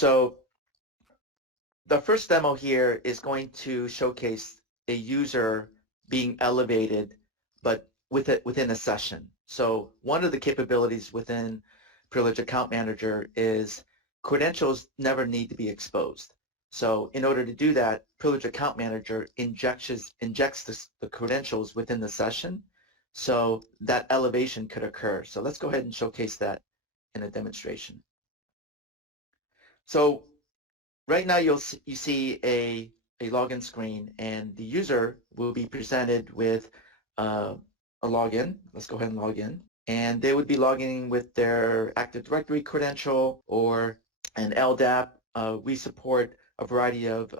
So the first demo here is going to showcase a user being elevated, but within a session. So one of the capabilities within Privileged Account Manager is credentials never need to be exposed. So in order to do that, Privileged Account Manager injects the credentials within the session so that elevation could occur. So let's go ahead and showcase that in a demonstration. So right now you see a login screen, and the user will be presented with a login. Let's go ahead and log in. And they would be logging in with their Active Directory credential or an LDAP. We support a variety of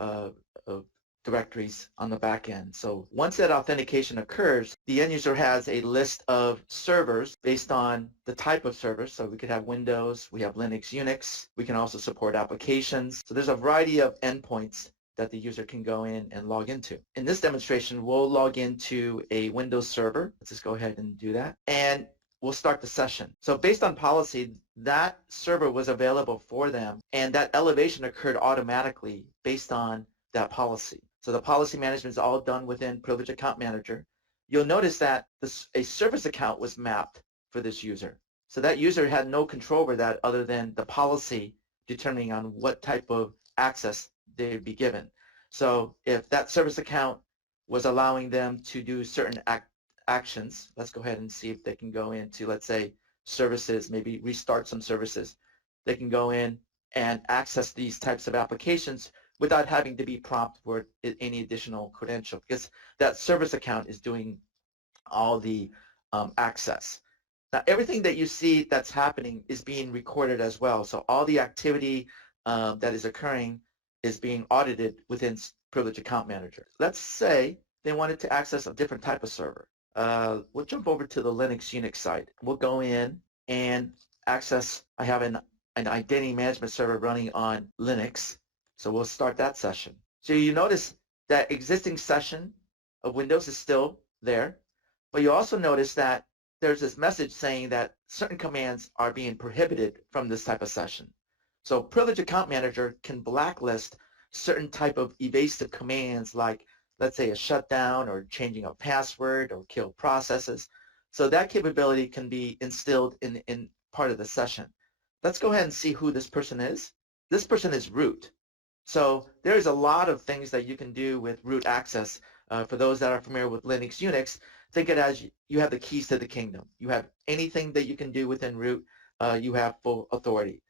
directories on the back end. So once that authentication occurs, the end user has a list of servers based on the type of servers. So we could have Windows, we have Linux, Unix. We can also support applications. So there's a variety of endpoints that the user can go in and log into. In this demonstration, we'll log into a Windows server. Let's just go ahead and do that. And we'll start the session. So based on policy, that server was available for them, and that elevation occurred automatically based on that policy. So the policy management is all done within Privileged Account Manager. You'll notice that a service account was mapped for this user. So that user had no control over that other than the policy determining on what type of access they'd be given. So if that service account was allowing them to do certain actions, let's go ahead and see if they can go into, let's say, services, maybe restart some services. They can go in and access these types of applications without having to be prompted for any additional credential, because that service account is doing all the access. Now, everything that you see that's happening is being recorded as well. So all the activity that is occurring is being audited within Privileged Account Manager. Let's say they wanted to access a different type of server. We'll jump over to the Linux Unix side. We'll go in and access, I have an identity management server running on Linux. So we'll start that session. So you notice that existing session of Windows is still there, but you also notice that there's this message saying that certain commands are being prohibited from this type of session. So Privileged Account Manager can blacklist certain type of evasive commands, like let's say a shutdown or changing a password or kill processes. So that capability can be instilled in part of the session. Let's go ahead and see who this person is. This person is root. So there's a lot of things that you can do with root access. For those that are familiar with Linux, Unix, think it as you have the keys to the kingdom. You have anything that you can do within root, you have full authority.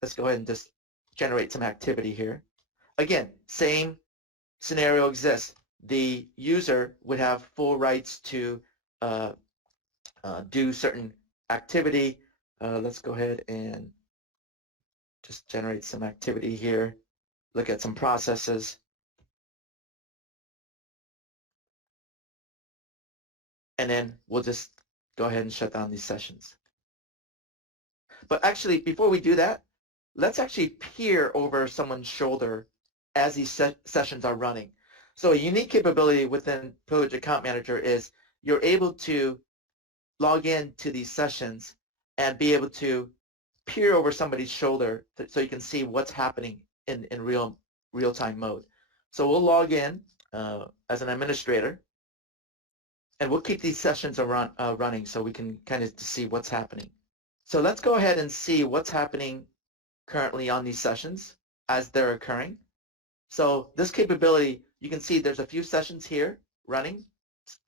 Let's go ahead and just generate some activity here. Again, same scenario exists. The user would have full rights to do certain activity. Let's go ahead and just generate some activity here. Look at some processes. And then we'll just go ahead and shut down these sessions. But actually, before we do that, let's actually peer over someone's shoulder as these sessions are running. So a unique capability within Privileged Account Manager is you're able to log in to these sessions and be able to peer over somebody's shoulder so you can see what's happening in real-time mode. So we'll log in as an administrator, and we'll keep these sessions running so we can kind of see what's happening. So let's go ahead and see what's happening currently on these sessions as they're occurring. So this capability, you can see there's a few sessions here running.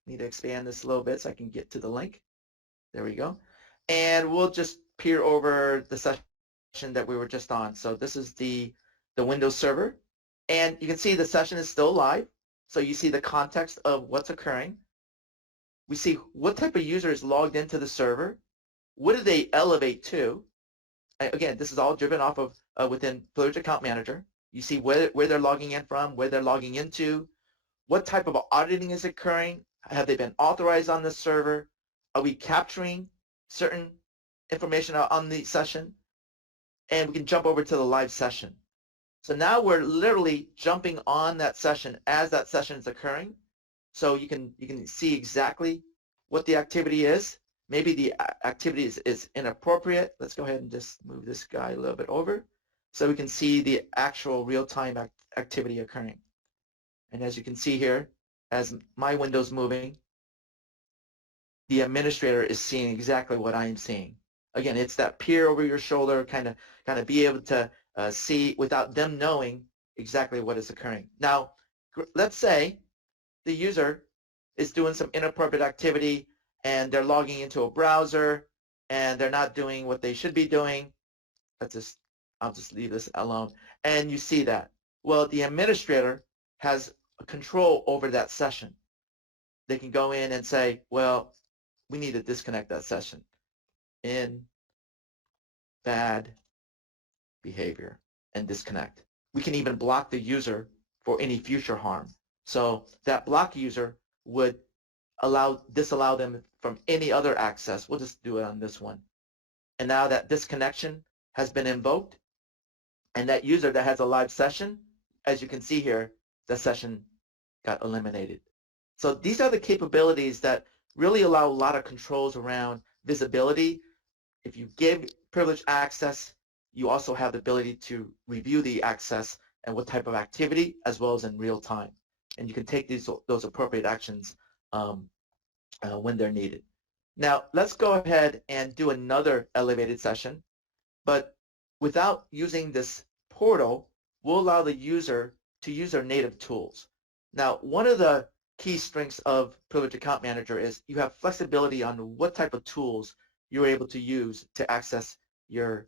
Need to expand this a little bit so I can get to the link. There we go. And we'll just peer over the session that we were just on. So this is the Windows server. And you can see the session is still live. So you see the context of what's occurring. We see what type of user is logged into the server. What do they elevate to? Again, this is all driven off of within Privileged Account Manager. You see where they're logging in from, where they're logging into, what type of auditing is occurring, have they been authorized on the server, are we capturing certain information on the session, and we can jump over to the live session. So now we're literally jumping on that session as that session is occurring. So you can see exactly what the activity is. Maybe the activity is inappropriate. Let's go ahead and just move this guy a little bit over so we can see the actual real-time activity occurring. And as you can see here, as my window's moving, the administrator is seeing exactly what I am seeing. Again, it's that peer over your shoulder, kind of be able to see without them knowing exactly what is occurring. Now, let's say the user is doing some inappropriate activity and they're logging into a browser and they're not doing what they should be doing. I'll just leave this alone. And you see that. Well, the administrator has control over that session. They can go in and say, well, we need to disconnect that session in bad behavior and disconnect. We can even block the for any future harm. So that block user would disallow them from any other access. We'll just do it on this one. And now that disconnection has been invoked, and that user that has a live session, as you can see here, the session got eliminated. So these are the capabilities that really allow a lot of controls around visibility. If you give privileged access, you also have the ability to review the access and what type of activity, as well as in real time. And you can take those appropriate actions when they're needed. Now, let's go ahead and do another elevated session, but without using this portal, we'll allow the user to use their native tools. Now, one of the key strengths of Privileged Account Manager is you have flexibility on what type of tools you're able to use to access your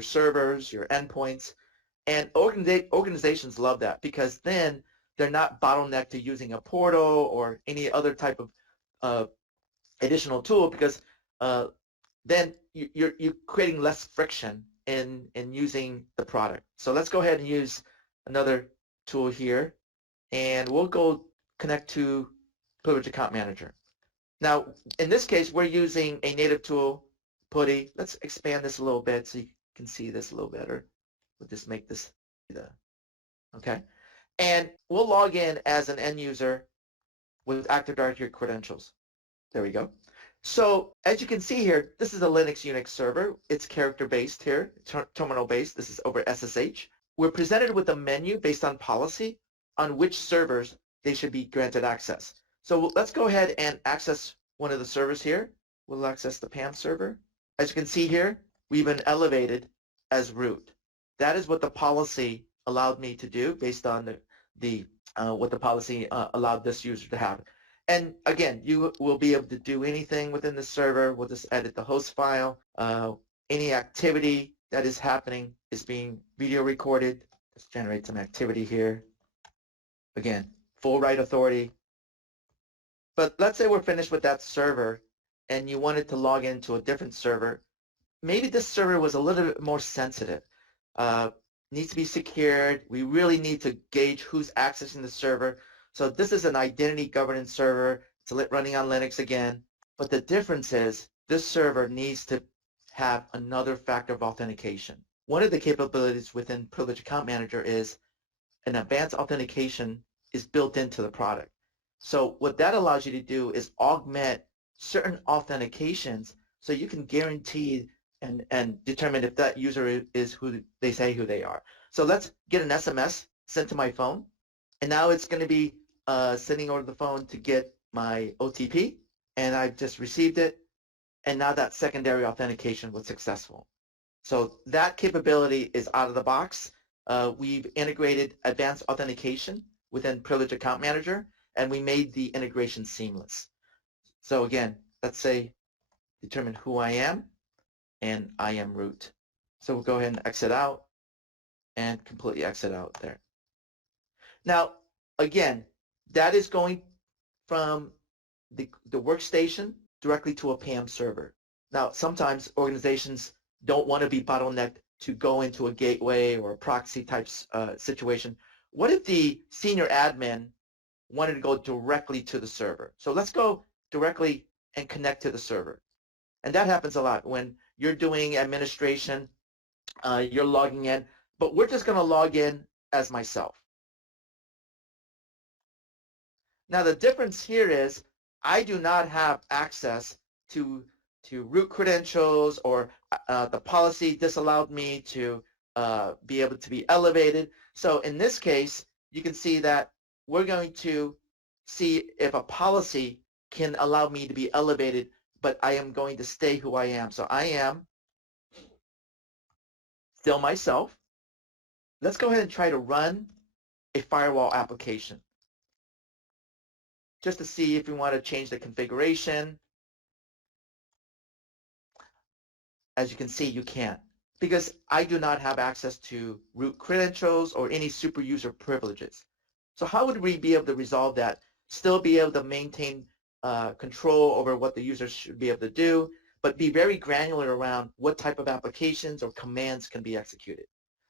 servers, your endpoints, and organizations love that because then they're not bottlenecked to using a portal or any other type of additional tool because then you're creating less friction in using the product. So let's go ahead and use another tool here, and we'll go connect to Privileged Account Manager. Now, in this case, we're using a native tool, PuTTY. Let's expand this a little bit so you can see this a little better. We'll just make this, okay? And we'll log in as an end user with Active Directory credentials. There we go. So as you can see here, this is a Linux Unix server. It's character-based here, terminal-based. This is over SSH. We're presented with a menu based on policy on which servers they should be granted access. So let's go ahead and access one of the servers here. We'll access the PAM server. As you can see here, we've been elevated as root. That is what the policy allowed me to do based on what the policy allowed this user to have. And again, you will be able to do anything within the server. We'll just edit the host file. Any activity that is happening is being video recorded. Let's generate some activity here. Again, full write authority. But let's say we're finished with that server and you wanted to log into a different server. Maybe this server was a little bit more sensitive. Needs to be secured. We really need to gauge who's accessing the server. So this is an identity governance server. It's running on Linux again. But the difference is this server needs to have another factor of authentication. One of the capabilities within Privileged Account Manager is an advanced authentication is built into the product. So what that allows you to do is augment certain authentications so you can guarantee and determine if that user is who they say who they are. So let's get an SMS sent to my phone, and now it's going to be sending over the phone to get my OTP, and I've just received it, and now that secondary authentication was successful. So that capability is out of the box. We've integrated advanced authentication within Privileged Account Manager, and we made the integration seamless. So again, let's say determine who I am, and I am root. So we'll go ahead and exit out and completely exit out there. Now, again, that is going from the workstation directly to a PAM server. Now, sometimes organizations don't want to be bottlenecked to go into a gateway or a proxy type situation. What if the senior admin wanted to go directly to the server? So let's go directly and connect to the server. And that happens a lot when you're doing administration, you're logging in, but we're just going to log in as myself. Now the difference here is I do not have access to root credentials, or the policy disallowed me to be able to be elevated. So in this case, you can see that we're going to see if a policy can allow me to be elevated, but I am going to stay who I am. So I am still myself. Let's go ahead and try to run a firewall application just to see if we want to change the configuration. As you can see, you can't, because I do not have access to root credentials or any super user privileges. So how would we be able to resolve that, still be able to maintain control over what the user should be able to do, but be very granular around what type of applications or commands can be executed?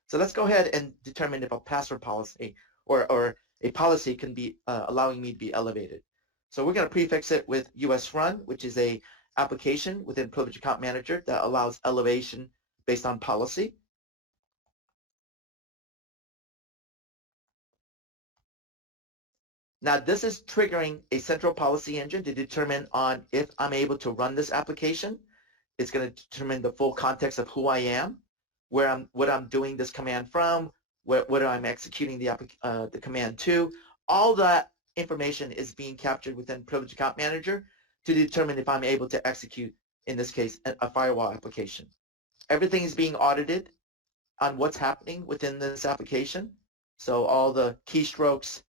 So let's go ahead and determine if a password policy or a policy can be allowing me to be elevated. So we're going to prefix it with US Run, which is a application within Privileged Account Manager that allows elevation based on policy. Now this is triggering a central policy engine to determine on if I'm able to run this application. It's going to determine the full context of who I am, what I'm doing this command from, what I'm executing the command to. All that information is being captured within Privileged Account Manager to determine if I'm able to execute, in this case, a firewall application. Everything is being audited on what's happening within this application. So all the keystrokes,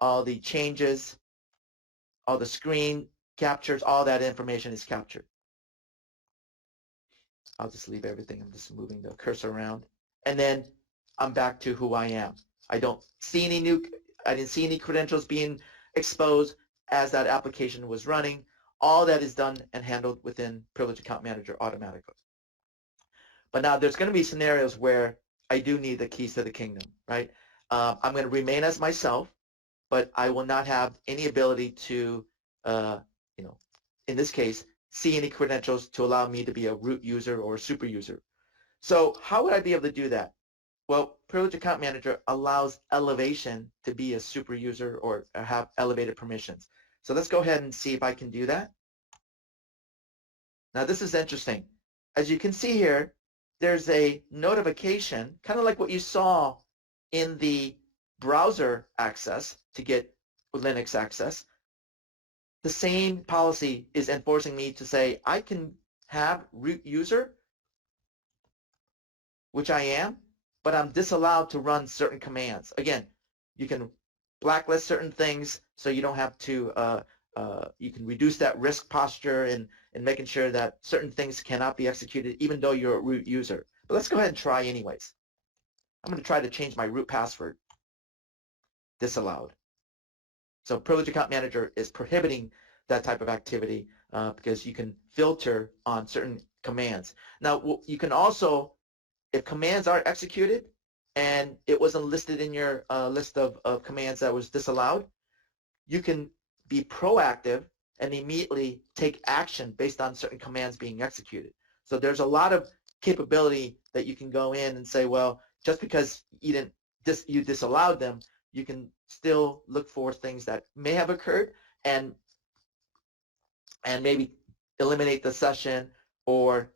all the changes, all the screen captures, all that information is captured. I'll just leave everything. I'm just moving the cursor around. And then I'm back to who I am. I didn't see any credentials being exposed as that application was running. All that is done and handled within Privileged Account Manager automatically. But now there's going to be scenarios where I do need the keys to the kingdom, right? I'm going to remain as myself, but I will not have any ability to, in this case, see any credentials to allow me to be a root user or a super user. So how would I be able to do that? Well, Privileged Account Manager allows elevation to be a super user or have elevated permissions. So let's go ahead and see if I can do that. Now this is interesting. As you can see here, there's a notification, kind of like what you saw in the browser access to get Linux access. The same policy is enforcing me to say I can have root user, which I am, but I'm disallowed to run certain commands. Again, you can blacklist certain things so you don't have to, you can reduce that risk posture and making sure that certain things cannot be executed even though you're a root user. But let's go ahead and try anyways. I'm going to try to change my root password. Disallowed. So Privileged Account Manager is prohibiting that type of activity because you can filter on certain commands. Now, you can also, if commands are executed and it wasn't listed in your list of commands that was disallowed, you can be proactive and immediately take action based on certain commands being executed. So there's a lot of capability that you can go in and say, well, just because you disallowed them, you can still look for things that may have occurred and maybe eliminate the session or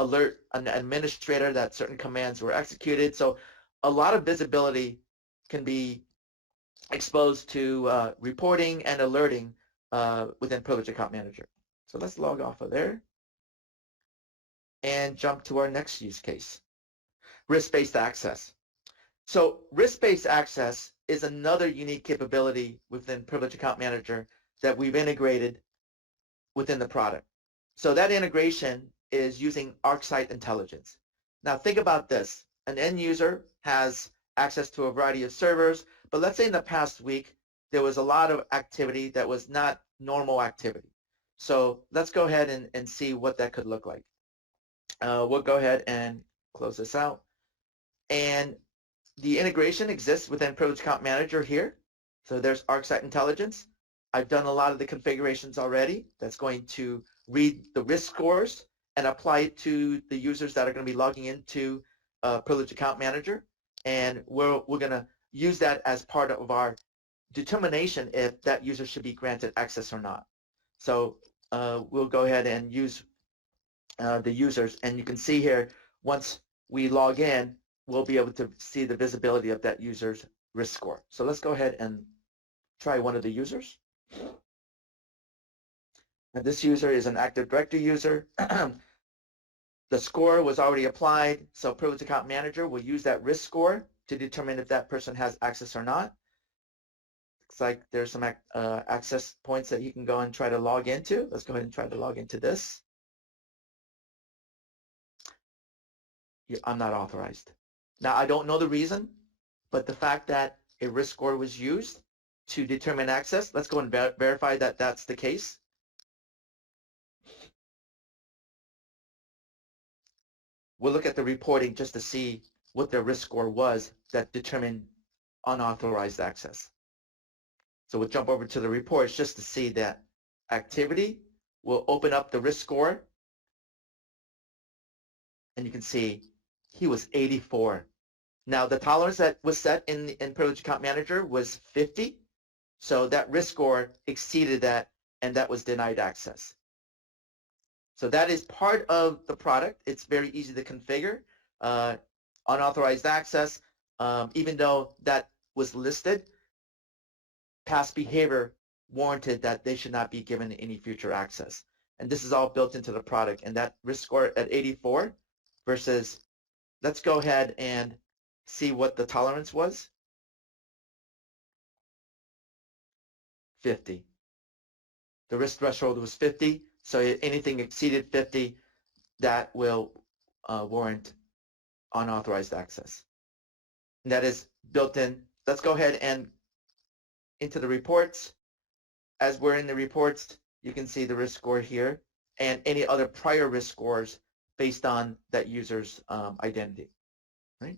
alert an administrator that certain commands were executed. So a lot of visibility can be exposed to reporting and alerting within Privileged Account Manager. So let's log off of there and jump to our next use case, risk-based access. So risk-based access is another unique capability within Privileged Account Manager that we've integrated within the product. So that integration is using ArcSight intelligence. Now think about this. An end user has access to a variety of servers, but let's say in the past week there was a lot of activity that was not normal activity. So let's go ahead and see what that could look like. We'll go ahead and close this out. And the integration exists within Privileged Account Manager here. So there's ArcSight Intelligence. I've done a lot of the configurations already. That's going to read the risk scores and apply it to the users that are going to be logging into Privileged Account Manager. And we're going to use that as part of our determination if that user should be granted access or not. So we'll go ahead and use the users. And you can see here, once we log in, we'll be able to see the visibility of that user's risk score. So let's go ahead and try one of the users. And this user is an Active Directory user. The score was already applied, so Privileged Account Manager will use that risk score to determine if that person has access or not. Looks like there's some access points that you can go and try to log into. Let's go ahead and try to log into this. I'm not authorized. Now, I don't know the reason, but the fact that a risk score was used to determine access, let's go and verify that that's the case. We'll look at the reporting just to see what the risk score was that determined unauthorized access. So we'll jump over to the reports just to see that activity. We'll open up the risk score, and you can see he was 84. Now the tolerance that was set in Privileged Account Manager was 50, so that risk score exceeded that, and that was denied access. So that is part of the product. It's very easy to configure. Unauthorized access, even though that was listed, past behavior warranted that they should not be given any future access. And this is all built into the product. And that risk score at 84 versus, let's go ahead and see what the tolerance was. 50. The risk threshold was 50. So anything exceeded 50, that will warrant unauthorized access. And that is built in. Let's go ahead and into the reports. As we're in the reports, you can see the risk score here and any other prior risk scores based on that user's identity. Right?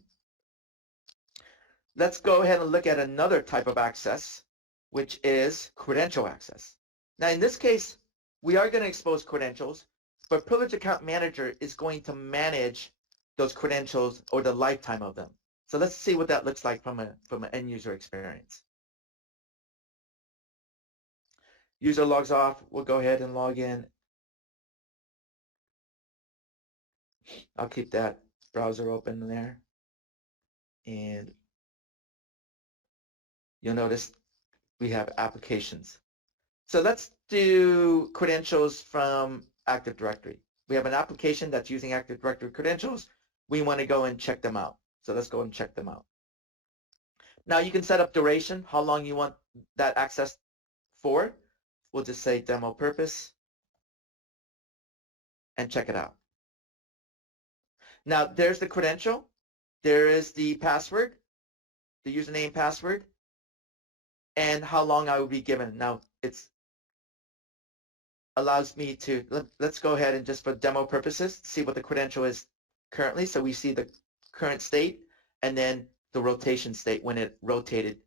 Let's go ahead and look at another type of access, which is credential access. Now, in this case, we are going to expose credentials, but Privileged Account Manager is going to manage those credentials or the lifetime of them. So let's see what that looks like from an end user experience. User logs off. We'll go ahead and log in. I'll keep that browser open there. And you'll notice we have applications. So let's do credentials from Active Directory. We have an application that's using Active Directory credentials. We want to go and check them out. So let's go and check them out. Now you can set up duration, how long you want that access for. We'll just say demo purpose and check it out. Now there's the credential. There is the password, the username password, and how long I will be given. Now it's allows me to, let's go ahead and just for demo purposes, see what the credential is currently. So we see the current state and then the rotation state when it rotated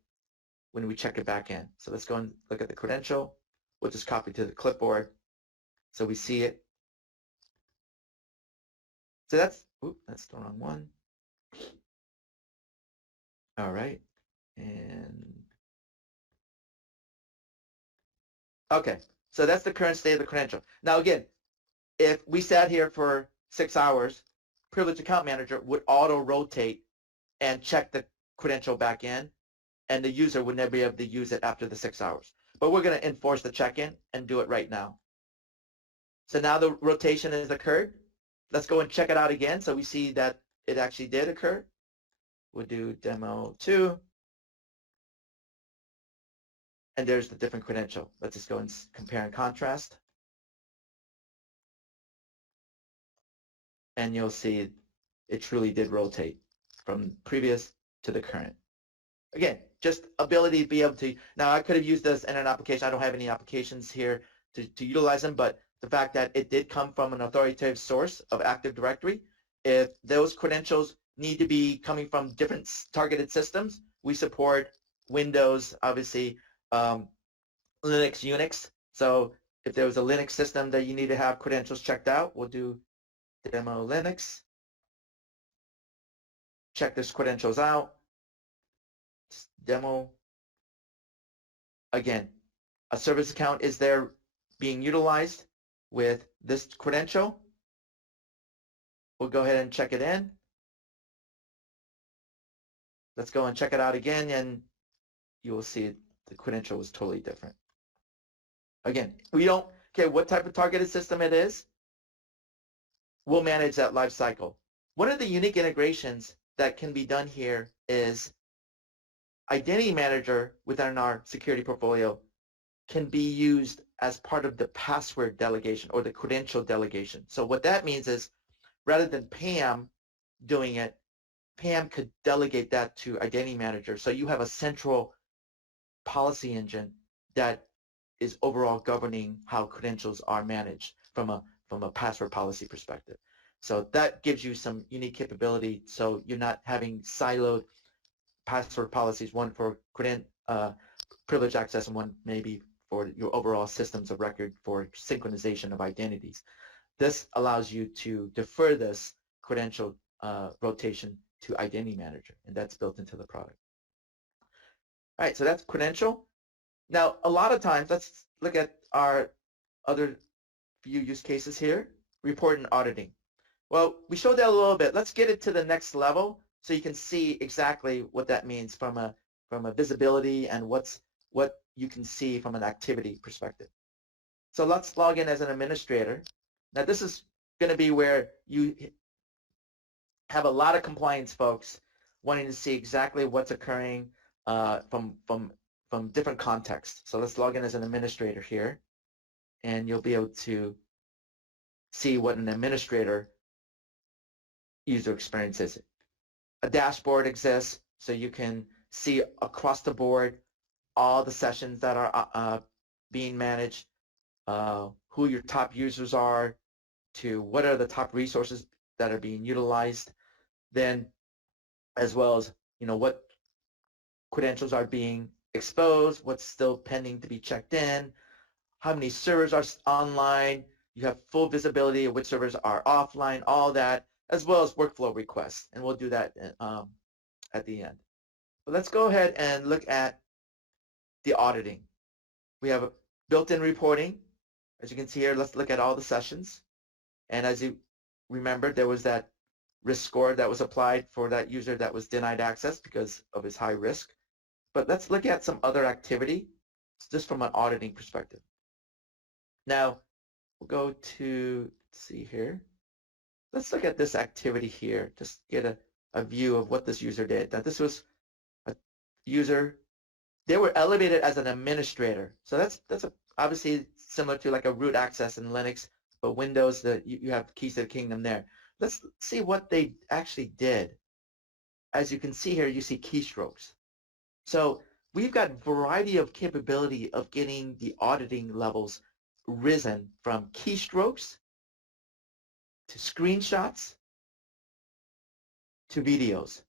when we check it back in. So let's go and look at the credential. We'll just copy to the clipboard so we see it. So that's the wrong one. All right. And okay. So that's the current state of the credential. Now again, if we sat here for 6 hours, Privileged Account Manager would auto-rotate and check the credential back in, and the user would never be able to use it after the 6 hours. But we're going to enforce the check-in and do it right now. So now the rotation has occurred. Let's go and check it out again so we see that it actually did occur. We'll do demo 2. And there's the different credential. Let's just go and compare and contrast. And you'll see it truly did rotate from previous to the current. Again, just ability to be able to, now I could have used this in an application. I don't have any applications here to utilize them, but the fact that it did come from an authoritative source of Active Directory, if those credentials need to be coming from different targeted systems, we support Windows, obviously, Linux, Unix. So if there was a Linux system that you need to have credentials checked out, we'll do demo Linux. Check this credentials out. Demo. Again, a service account is there being utilized with this credential. We'll go ahead and check it in. Let's go and check it out again, and you will see the credential was totally different. Again, we don't care what type of targeted system it is. We'll manage that life cycle. One of the unique integrations that can be done here is Identity Manager within our security portfolio can be used as part of the password delegation or the credential delegation. So what that means is rather than Pam doing it, Pam could delegate that to Identity Manager. So you have a central policy engine that is overall governing how credentials are managed from a password policy perspective. So that gives you some unique capability, so you're not having siloed password policies, one for privileged access and one maybe for your overall systems of record for synchronization of identities. This allows you to defer this credential rotation to Identity Manager, and that's built into the product. All right, so that's Credential. Now, a lot of times, let's look at our other few use cases here, report and auditing. Well, we showed that a little bit. Let's get it to the next level so you can see exactly what that means from a visibility and what you can see from an activity perspective. So let's log in as an administrator. Now, this is going to be where you have a lot of compliance folks wanting to see exactly what's occurring from different contexts. So let's log in as an administrator here, and you'll be able to see what an administrator user experience is. A dashboard exists, so you can see across the board all the sessions that are being managed, who your top users are, to what are the top resources that are being utilized, then as well as what credentials are being exposed, what's still pending to be checked in, how many servers are online. You have full visibility of which servers are offline, all that, as well as workflow requests, and we'll do that at the end. But let's go ahead and look at the auditing. We have built-in reporting. As you can see here, let's look at all the sessions. And as you remember, there was that risk score that was applied for that user that was denied access because of his high risk. But let's look at some other activity just from an auditing perspective. Now, we'll go to, let's see here. Let's look at this activity here, just get a view of what this user did. Now, this was a user, they were elevated as an administrator. So that's obviously similar to like a root access in Linux, but Windows, you have keys to the kingdom there. Let's see what they actually did. As you can see here, you see keystrokes. So we've got a variety of capability of getting the auditing levels risen from keystrokes to screenshots to videos.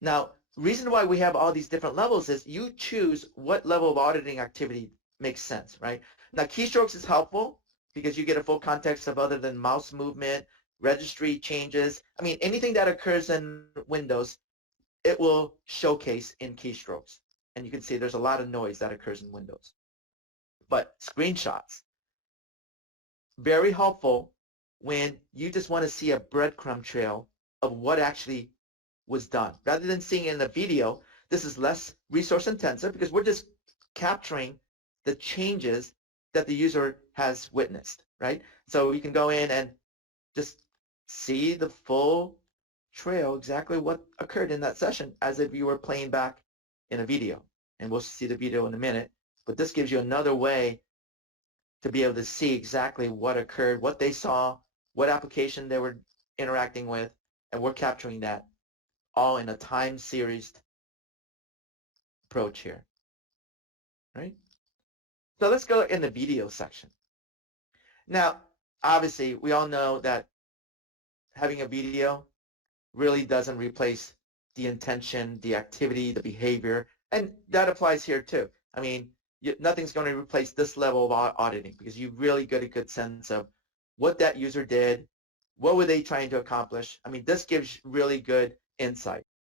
Now, reason why we have all these different levels is you choose what level of auditing activity makes sense, right? Now, keystrokes is helpful because you get a full context of other than mouse movement, registry changes. I mean, anything that occurs in Windows, it will showcase in keystrokes. And you can see there's a lot of noise that occurs in Windows. But screenshots, very helpful when you just want to see a breadcrumb trail of what actually was done. Rather than seeing it in the video, this is less resource intensive because we're just capturing the changes that the user has witnessed, right? So you can go in and just see the full trail, exactly what occurred in that session as if you were playing back in a video. And we'll see the video in a minute, but this gives you another way to be able to see exactly what occurred, what they saw, what application they were interacting with, and we're capturing that all in a time series approach here, right? So let's go in the video section. Now, obviously, we all know that having a video really doesn't replace the intention, the activity, the behavior, and that applies here too. I mean, nothing's going to replace this level of auditing because you really get a good sense of what that user did, what were they trying to accomplish. I mean, this gives really good insight.